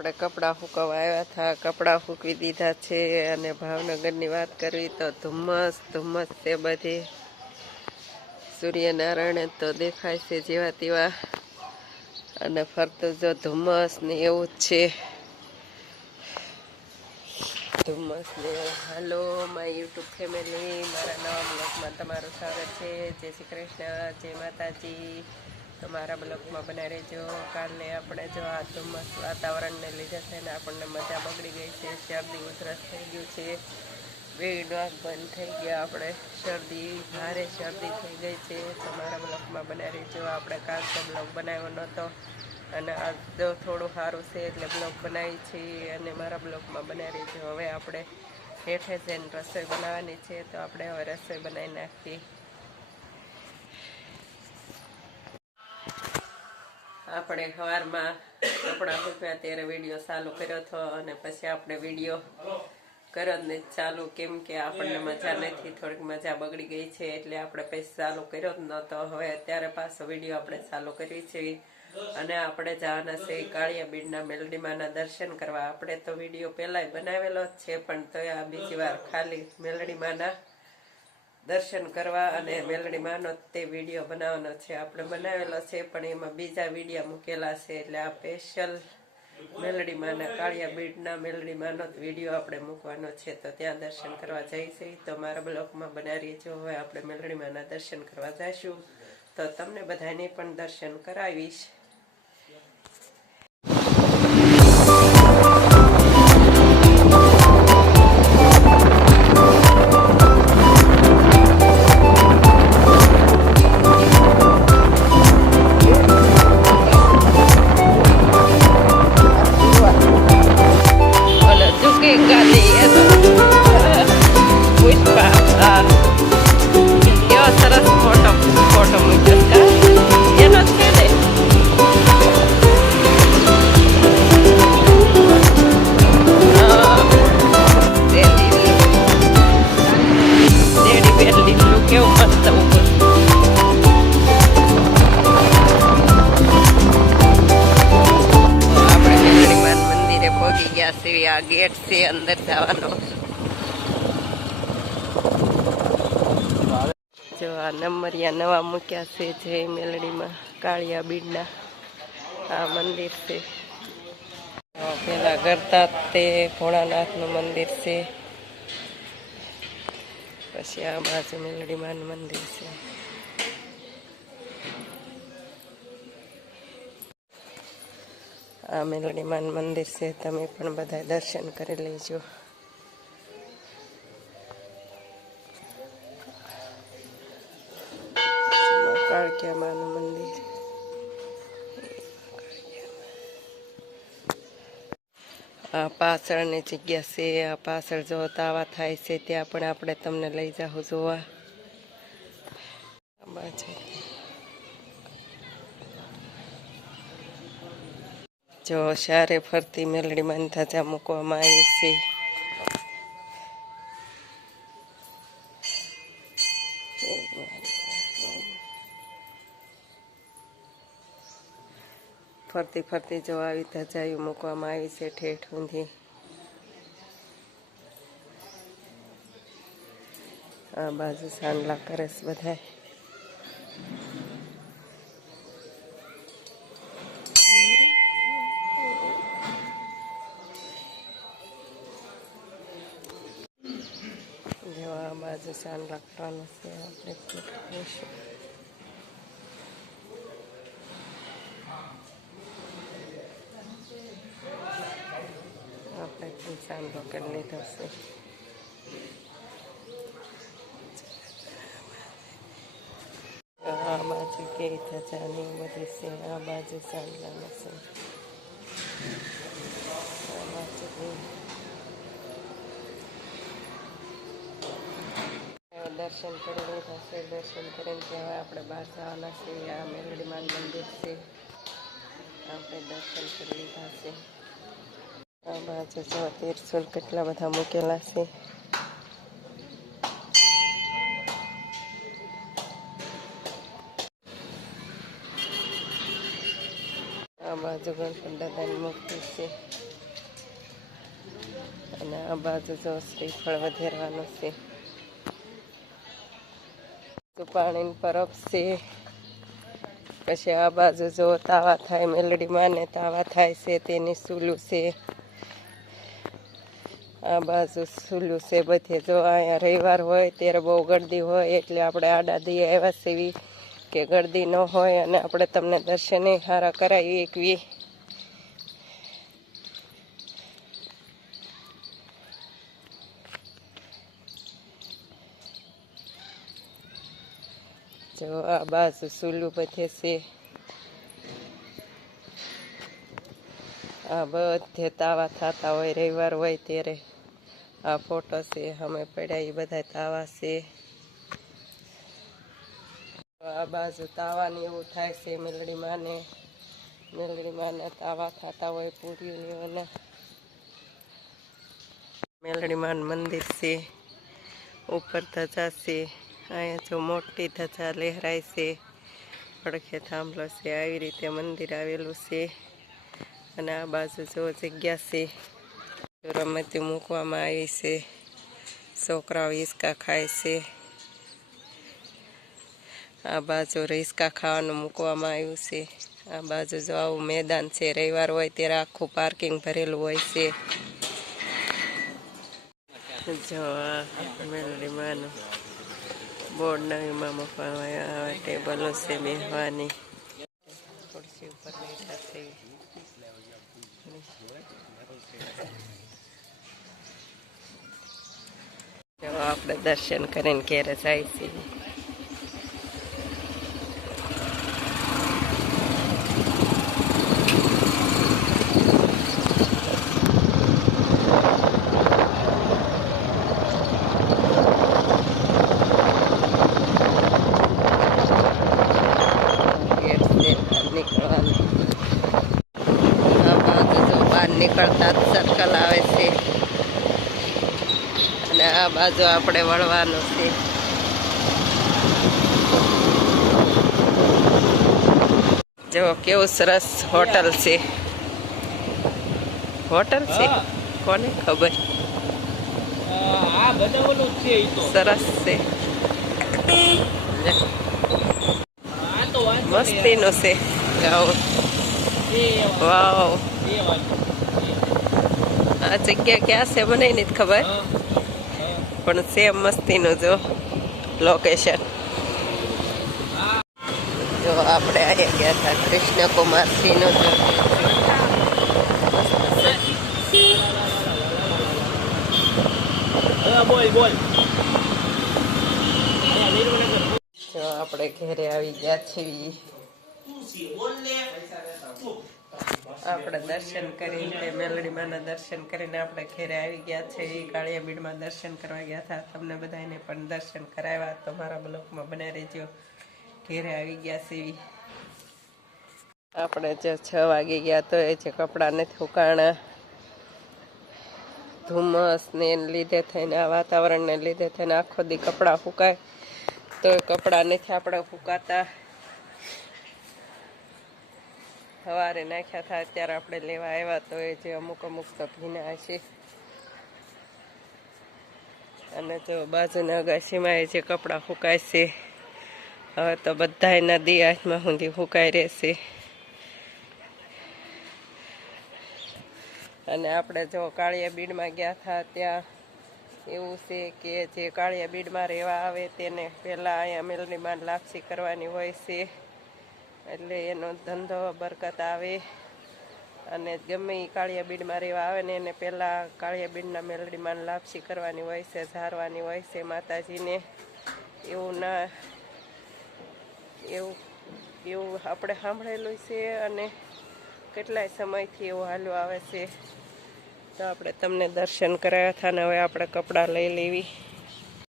આપણે કપડાં ફૂંકવા આવ્યા હતા, કપડાં ફૂંકવી દીધા છે અને ભાવનગરની વાત કરવી તો ધુમ્મસ ધુમ્મસ છે બધી. સૂર્યનારાયણ તો દેખાય છે જેવા તેવા અને ફરતું જો ધુમ્મસ ને એવું જ છે. ધુમ્મસ ને હાલો માય યુટ્યુબ ફેમિલી, મારા નવા બ્લોગમાં તમારું સ્વાગત છે. જય શ્રી કૃષ્ણ, જય માતાજી. તમારા બ્લોગમાં બનાવી રહેજો. કાલને આપણે જો આ ધુમ્મસ વાતાવરણને લીધે છે ને આપણને મજા બગડી ગઈ છે, શરદી ઉધરસ થઈ ગયું છે, વેડ બંધ થઈ ગયા, આપણે શરદી ભારે શરદી થઈ ગઈ છે. તમારા બ્લોગમાં બનાવી રહેજો. આપણે કાલ તો બ્લોગ બનાવ્યો નહોતો અને આ તો થોડું સારું છે એટલે બ્લોગ બનાવી છીએ અને મારા બ્લોગમાં બનાવી રહેજો. હવે આપણે હેઠે જઈને રસોઈ બનાવવાની છે તો આપણે હવે રસોઈ બનાવી નાખીએ. આપણે સવારમાં કપડાં ફૂંક્યા ત્યારે વિડીયો ચાલુ કર્યો હતો અને પછી આપણે વિડીયો કરને ચાલુ, કેમ કે આપણને મજા નથી, થોડીક મજા બગડી ગઈ છે એટલે આપણે પછી ચાલુ કર્યો જ નહોતો. હવે અત્યારે પાછો વિડીયો આપણે ચાલુ કરી છે અને આપણે જવાના છે કાળિયા બીડના મેલડીમાના દર્શન કરવા. આપણે તો વિડીયો પહેલાંય બનાવેલો જ છે પણ તો આ બીજી વાર ખાલી મેલડીમાના દર્શન કરવા અને મેલડીમાનો તે વિડીયો બનાવવાનો છે. આપણે બનાવેલો છે પણ એમાં બીજા વિડીયો મૂકેલા છે એટલે આ સ્પેશિયલ મેલડીમાના કાળિયા બીડના મેલડીમાનો જ વિડીયો આપણે મૂકવાનો છે તો ત્યાં દર્શન કરવા જઈશે. તો મારા બ્લોગમાં બનાવી રહેજો. હવે આપણે મેલડીમાના દર્શન કરવા જઈશું તો તમને બધાને પણ દર્શન કરાવીશ. આ ગેટ છે અંદર જવાનો. જો આ નંબરિયા નવા મૂક્યા છે જય મેલડીમાં કાળિયા બીડના. આ મંદિર છે પેલા કરતા તે ભોળાનાથનું મંદિર છે, પછી આ બાજુ મેલડીમાનું મંદિર છે. આ મેલડીમાનું મંદિર છે, તમે પણ બધા દર્શન કરી લેજો. કાળિયામાનું મંદિર. આ પાછળની જગ્યા છે, આ પાછળ જો તાવા થાય છે ત્યાં પણ આપણે તમને લઈ જાઉં જોવા. આ બાજુ જો સારે ફરતી મેલડીમાં ધજા મૂકવામાં આવી છે. ફરતી ફરતી જો આવી ધજાયું મૂકવામાં આવી છે ઠેઠ ઊંધી. આ બાજુ સાંડલા કરે છે બધા. આ બાજુ સાંડલા કરવાનું છે. આપણે પણ સાંડલો કરી લીધો છે. આ બાજુ કેવી ધજાની બધી છે. આ બાજુ સાંડલાનું છે. આ બાજુ દર્શન કરી લીધા છે. દર્શન કરીને ત્યાં આપણે બહાર જવાના છીએ. આ મેલડીમાન મંદિર છે, આપણે દર્શન કરી લીધા છે. આ બાજુ જો તિરસુલ કેટલા બધા મૂકેલા છે. આ બાજુ ગણપત દાદાની મૂર્તિ છે. આ બાજુ જો શ્રીફળ વધેરવાનું છે, પાણી પરબ છે. પછી આ બાજુ જો તાવા થાય મેલડી માને તાવા થાય છે તેની સૂલું છે. આ બાજુ સૂલું છે બધે. જો અહીંયા રવિવાર હોય ત્યારે બહુ ગરદી હોય એટલે આપણે આડા દઈએ આવ્યા સેવી કે ગરદી ન હોય અને આપણે તમને દર્શને સારા કરાવી એકવી. જો આ બાજુ સૂલું બધે છે. આ બધે તાવા થતા હોય રવિવાર હોય ત્યારે. આ ફોટો છે અમે પડ્યા એ બધા તાવા છે. આ બાજુ તાવાની એવું થાય છે મેલડી માને તાવા થતા હોય પૂરીઓને. મેલડી માન મંદિર છે, ઉપર ધજા છે. અહીંયા જો મોટી ધજા લહેરાય છે, પડખે થાંભલો છે. આવી રીતે મંદિર આવેલું છે. અને આ બાજુ જો જગ્યા છે, રમતી મૂકવામાં આવી છે. છોકરાઓ હિંચકા ખાય છે. આ બાજુ હિંચકા ખાવાનું મૂકવામાં આવ્યું છે. આ બાજુ જો આવું મેદાન છે, રવિવાર હોય ત્યારે આખું પાર્કિંગ ભરેલું હોય છે. જો આ મેલડી માનું બોર્ડ નવીમાં મૂકવામાં આવે. ટેબલો છે બેસવાની, ખુરશી ઉપર બેઠા છે. આપણે દર્શન કરીને ઘેરે જાય છે. નીકળતા સર્કલ આવે છે અને આ બાજુ આપણે વળવાનું છે. જો કેવું સરસ હોટલ છે. હોટલ છે, કોને ખબર. સરસ છે, મસ્તીનું છે ગાઉન. વાવ, આ જગ્યા ક્યાં છે મને નથી ખબર, પણ સેમ મસ્તીનું જો લોકેશન. જો આપણે અહીંયા ગયા હતા કૃષ્ણકુમારસિંહનું. જો આપણે ઘરે આવી ગયા છીએ. આપણે દર્શન કરીને મેલડી માના દર્શન કરીને આપણે ઘરે આવી ગયા છે. કાળિયા બીડમાં દર્શન કરવા ગયા હતા. તમને બધાને પણ દર્શન કરાવ્યા તો મારા બ્લોગમાં બનાવી રહેજો. ઘરે આવી ગયા છે. આપણે જો 6 વાગી ગયા તો એ છે કપડાં નથી સુકાણા. ધુમ્મસ ને લીધે થઈને આ વાતાવરણને લીધે થઈને આખો દી કપડાં સુકાય તો એ કપડાં નથી આપણે સુકાતા. સવારે નાખ્યા હતા અત્યારે આપણે લેવા આવ્યા તો એ જે અમુક તો ભીના છે. અને જો બાજુના અગાશીમાં એ જે કપડાં સુકાય છે. હવે તો બધા નદી હાથમાં સુધી સુકાઈ રહેશે. અને આપણે જો કાળિયા બીડમાં ગયા હતા ત્યાં એવું છે કે જે કાળિયા બીડમાં રહેવા આવે તેને પહેલાં અહીંયા મેલડીમાં લાપસી કરવાની હોય છે, એટલે એનો ધંધો બરકત આવે. અને ગમે એ કાળિયા બીડમાં રહેવા આવે ને એને પહેલાં કાળિયા બીડના મેલડીમાં લાપસી કરવાની હોય છે, ઝારવાની હોય છે માતાજીને. એવું આપણે સાંભળેલું છે અને કેટલાય સમયથી એવું હાલ્યું આવે છે. તો આપણે તમને દર્શન કરાવ્યા હતા ને હવે આપણે કપડાં લઈ લેવી.